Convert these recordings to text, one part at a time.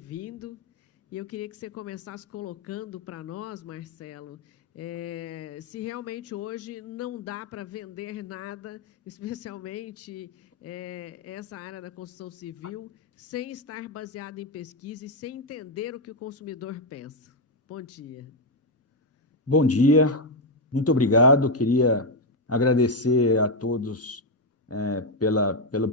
bem-vindo. E eu queria que você começasse colocando para nós, Marcelo, se realmente hoje não dá para vender nada, especialmente essa área da construção civil, sem estar baseado em pesquisa e sem entender o que o consumidor pensa. Bom dia. Bom dia, muito obrigado. Queria agradecer a todos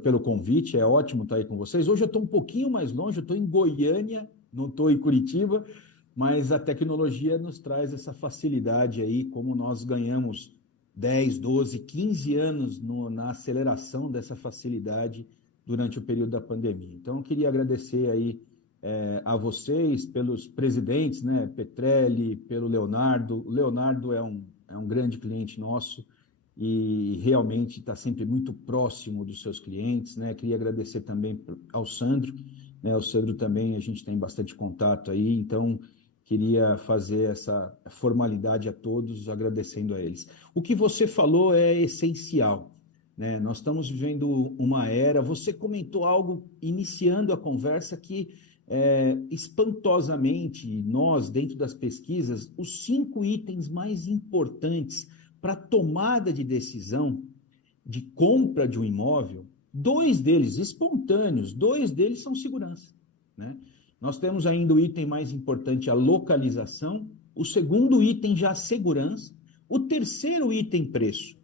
pelo convite. É ótimo estar aí com vocês. Hoje eu estou um pouquinho mais longe, eu estou em Goiânia, não estou em Curitiba, mas a tecnologia nos traz essa facilidade aí, como nós ganhamos 10, 12, 15 anos na aceleração dessa facilidade durante o período da pandemia. Então, eu queria agradecer aí a vocês, pelos presidentes, né, Petrelli, pelo Leonardo. O Leonardo é um grande cliente nosso e realmente está sempre muito próximo dos seus clientes, né? Queria agradecer também ao Sandro, né? O Sandro também, a gente tem bastante contato aí, então queria fazer essa formalidade a todos, agradecendo a eles. O que você falou é essencial, né? Nós estamos vivendo uma era, você comentou algo iniciando a conversa que espantosamente, nós, dentro das pesquisas, os 5 itens mais importantes para tomada de decisão de compra de um imóvel, 2 deles espontâneos, 2 deles são segurança, né? Nós temos ainda o item mais importante, a localização, o segundo item já a segurança, o terceiro item preço.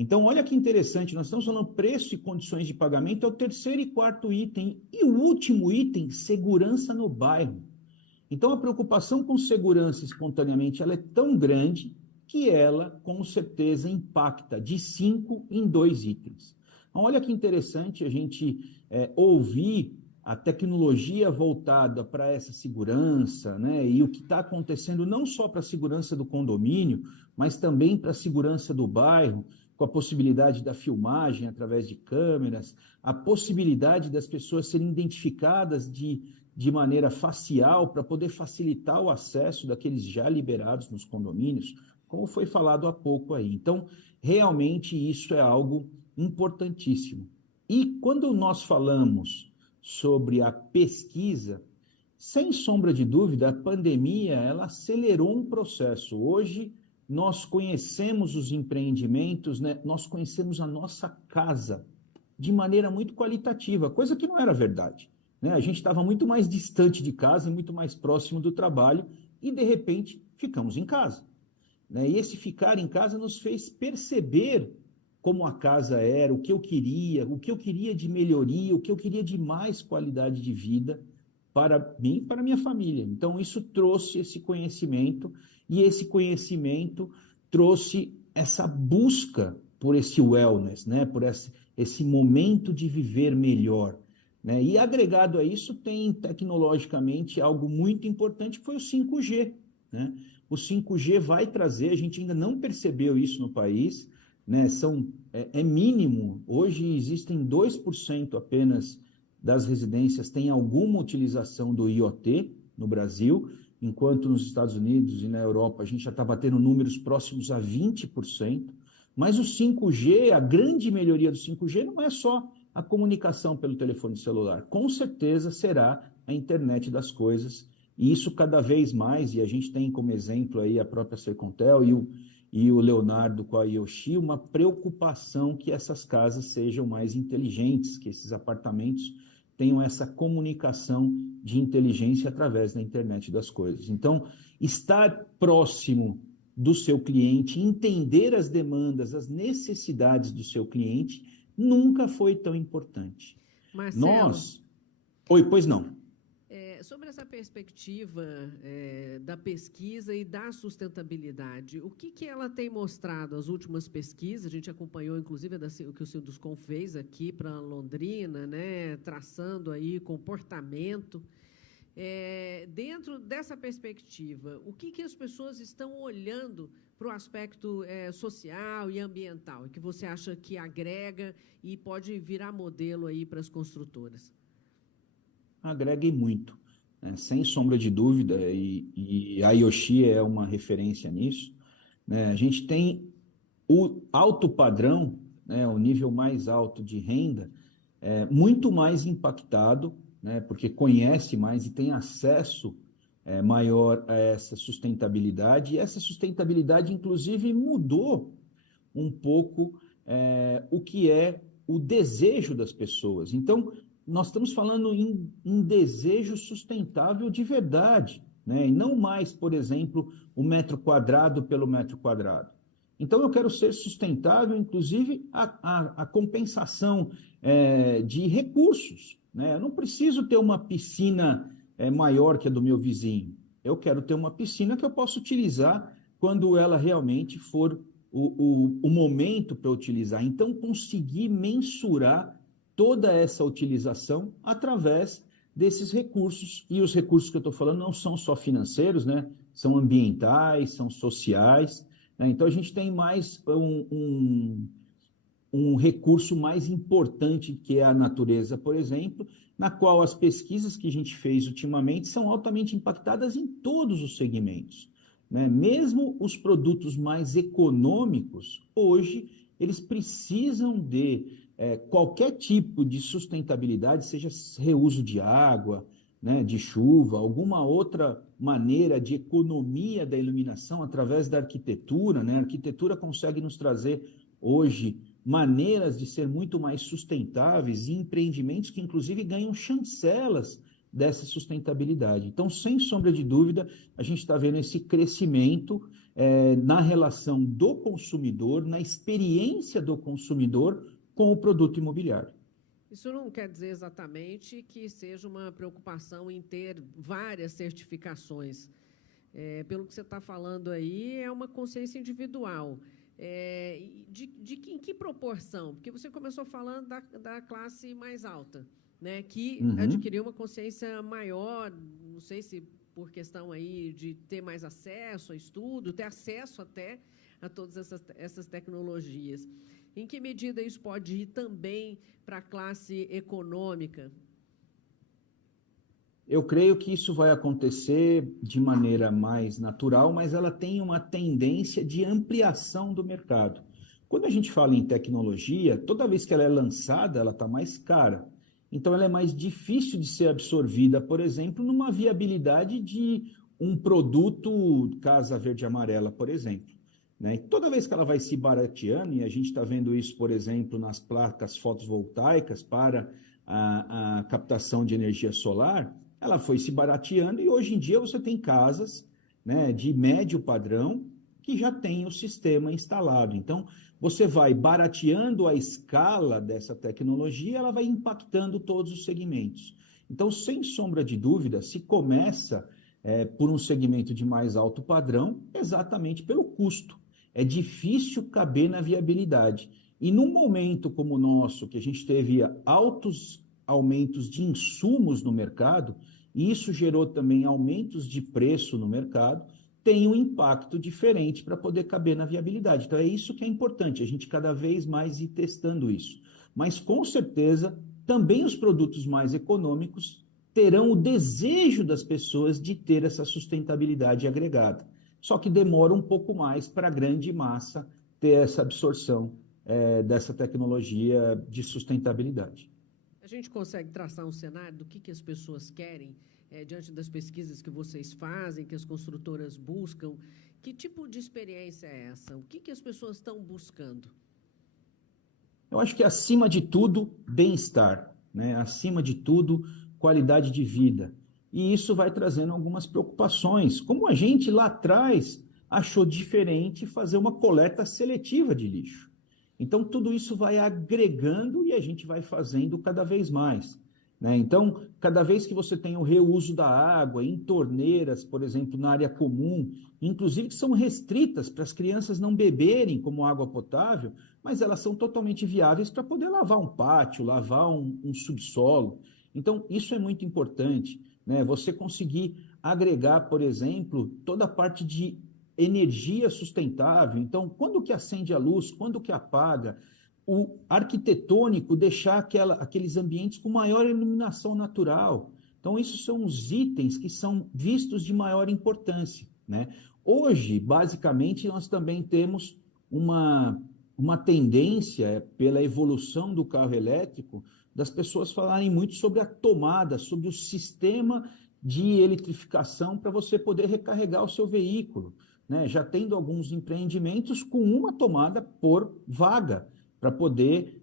Então, olha que interessante, nós estamos falando preço e condições de pagamento, é o terceiro e quarto item. E o último item, segurança no bairro. Então, a preocupação com segurança espontaneamente, ela é tão grande que ela, com certeza, impacta de 5 em 2 itens. Então, olha que interessante a gente ouvir a tecnologia voltada para essa segurança, né? E o que está acontecendo não só para a segurança do condomínio, mas também para a segurança do bairro, com a possibilidade da filmagem através de câmeras, a possibilidade das pessoas serem identificadas de maneira facial para poder facilitar o acesso daqueles já liberados nos condomínios, como foi falado há pouco aí. Então, realmente isso é algo importantíssimo. E quando nós falamos sobre a pesquisa, sem sombra de dúvida, a pandemia ela acelerou um processo. Hoje, nós conhecemos os empreendimentos, né? Nós conhecemos a nossa casa de maneira muito qualitativa, coisa que não era verdade, né? A gente estava muito mais distante de casa e muito mais próximo do trabalho e, de repente, ficamos em casa, né? E esse ficar em casa nos fez perceber como a casa era, o que eu queria de melhoria, o que eu queria de mais qualidade de vida para mim e para minha família. Então, isso trouxe esse conhecimento, e esse conhecimento trouxe essa busca por esse wellness, né? Por esse momento de viver melhor, né? E agregado a isso, tem tecnologicamente algo muito importante, que foi o 5G, né? O 5G vai trazer, a gente ainda não percebeu isso no país, né? É mínimo, hoje existem 2% apenas das residências têm alguma utilização do IoT no Brasil, enquanto nos Estados Unidos e na Europa a gente já está batendo números próximos a 20%, mas o 5G, a grande melhoria do 5G não é só a comunicação pelo telefone celular, com certeza será a internet das coisas, e isso cada vez mais, e a gente tem como exemplo aí a própria Sercontel e o Leonardo com a Yoshi, uma preocupação que essas casas sejam mais inteligentes, que esses apartamentos tenham essa comunicação de inteligência através da internet das coisas. Então, estar próximo do seu cliente, entender as demandas, as necessidades do seu cliente, nunca foi tão importante. Marcelo, Oi, pois não. Sobre essa perspectiva da pesquisa e da sustentabilidade, o que ela tem mostrado as últimas pesquisas? A gente acompanhou, inclusive, o que o Sinduscom fez aqui para Londrina, né, traçando aí comportamento. Dentro dessa perspectiva, o que as pessoas estão olhando para o aspecto social e ambiental, e que você acha que agrega e pode virar modelo aí para as construtoras? Agrega muito, né? Sem sombra de dúvida, e a Yoshi é uma referência nisso, né? A gente tem o alto padrão, né, o nível mais alto de renda, muito mais impactado né, porque conhece mais e tem acesso maior a essa sustentabilidade, e essa sustentabilidade, inclusive, mudou um pouco o que é o desejo das pessoas. Então, nós estamos falando em desejo sustentável de verdade, né? E não mais, por exemplo, o metro quadrado pelo metro quadrado. Então, eu quero ser sustentável, inclusive, a compensação de recursos, né? Eu não preciso ter uma piscina maior que a do meu vizinho. Eu quero ter uma piscina que eu possa utilizar quando ela realmente for o momento para utilizar. Então, conseguir mensurar toda essa utilização através desses recursos. E os recursos que eu estou falando não são só financeiros, né? São ambientais, são sociais. Né? Então, a gente tem mais um recurso mais importante, que é a natureza, por exemplo, na qual as pesquisas que a gente fez ultimamente são altamente impactadas em todos os segmentos. Né? Mesmo os produtos mais econômicos, hoje, eles precisam de qualquer tipo de sustentabilidade, seja reuso de água, né, de chuva, alguma outra maneira de economia da iluminação através da arquitetura. Né? A arquitetura consegue nos trazer hoje maneiras de ser muito mais sustentáveis e empreendimentos que, inclusive, ganham chancelas dessa sustentabilidade. Então, sem sombra de dúvida, a gente está vendo esse crescimento na relação do consumidor, na experiência do consumidor com o produto imobiliário. Isso não quer dizer exatamente que seja uma preocupação em ter várias certificações. Pelo que você está falando aí, é uma consciência individual. Em que proporção? Porque você começou falando da classe mais alta, né, que adquiriu uma consciência maior, não sei se por questão aí de ter mais acesso a estudo, ter acesso até a todas essas tecnologias. Em que medida isso pode ir também para a classe econômica? Eu creio que isso vai acontecer de maneira mais natural, mas ela tem uma tendência de ampliação do mercado. Quando a gente fala em tecnologia, toda vez que ela é lançada, ela está mais cara. Então, ela é mais difícil de ser absorvida, por exemplo, numa viabilidade de um produto Casa Verde e Amarela, por exemplo. Né? E toda vez que ela vai se barateando, e a gente está vendo isso, por exemplo, nas placas fotovoltaicas para a captação de energia solar, ela foi se barateando e hoje em dia você tem casas, né, de médio padrão que já tem o sistema instalado. Então, você vai barateando a escala dessa tecnologia, ela vai impactando todos os segmentos. Então, sem sombra de dúvida, se começa por um segmento de mais alto padrão, exatamente pelo custo. É difícil caber na viabilidade. E num momento como o nosso, que a gente teve altos aumentos de insumos no mercado, e isso gerou também aumentos de preço no mercado, tem um impacto diferente para poder caber na viabilidade. Então, é isso que é importante, a gente cada vez mais ir testando isso. Mas, com certeza, também os produtos mais econômicos terão o desejo das pessoas de ter essa sustentabilidade agregada. Só que demora um pouco mais para a grande massa ter essa absorção dessa tecnologia de sustentabilidade. A gente consegue traçar um cenário do que as pessoas querem diante das pesquisas que vocês fazem, que as construtoras buscam? Que tipo de experiência é essa? O que as pessoas estão buscando? Eu acho que, acima de tudo, bem-estar, né? Acima de tudo, qualidade de vida. E isso vai trazendo algumas preocupações. Como a gente lá atrás achou diferente fazer uma coleta seletiva de lixo. Então, tudo isso vai agregando e a gente vai fazendo cada vez mais. Né? Então, cada vez que você tem o reuso da água em torneiras, por exemplo, na área comum, inclusive que são restritas para as crianças não beberem como água potável, mas elas são totalmente viáveis para poder lavar um pátio, lavar um subsolo. Então, isso é muito importante, né? Você conseguir agregar, por exemplo, toda a parte de energia sustentável. Então, quando que acende a luz, quando que apaga, o arquitetônico deixar aqueles ambientes com maior iluminação natural. Então, isso são os itens que são vistos de maior importância. Né? Hoje, basicamente, nós também temos uma tendência pela evolução do carro elétrico das pessoas falarem muito sobre a tomada, sobre o sistema de eletrificação para você poder recarregar o seu veículo, né? Já tendo alguns empreendimentos com uma tomada por vaga para poder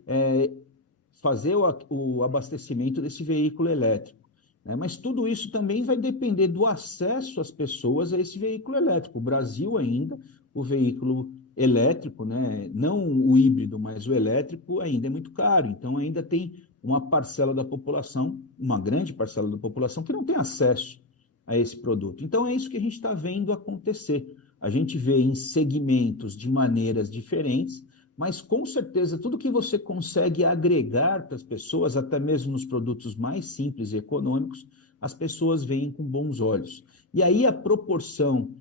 fazer o abastecimento desse veículo elétrico, né? Mas tudo isso também vai depender do acesso às pessoas a esse veículo elétrico. O Brasil ainda, o veículo elétrico, né? Não o híbrido, mas o elétrico ainda é muito caro. Então ainda tem uma parcela da população, uma grande parcela da população, que não tem acesso a esse produto. Então é isso que a gente está vendo acontecer. A gente vê em segmentos de maneiras diferentes, mas com certeza tudo que você consegue agregar para as pessoas, até mesmo nos produtos mais simples e econômicos, as pessoas veem com bons olhos. E aí a proporção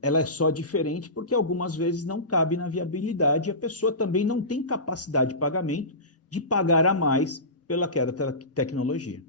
ela é só diferente porque algumas vezes não cabe na viabilidade e a pessoa também não tem capacidade de pagamento de pagar a mais pelaquela tecnologia.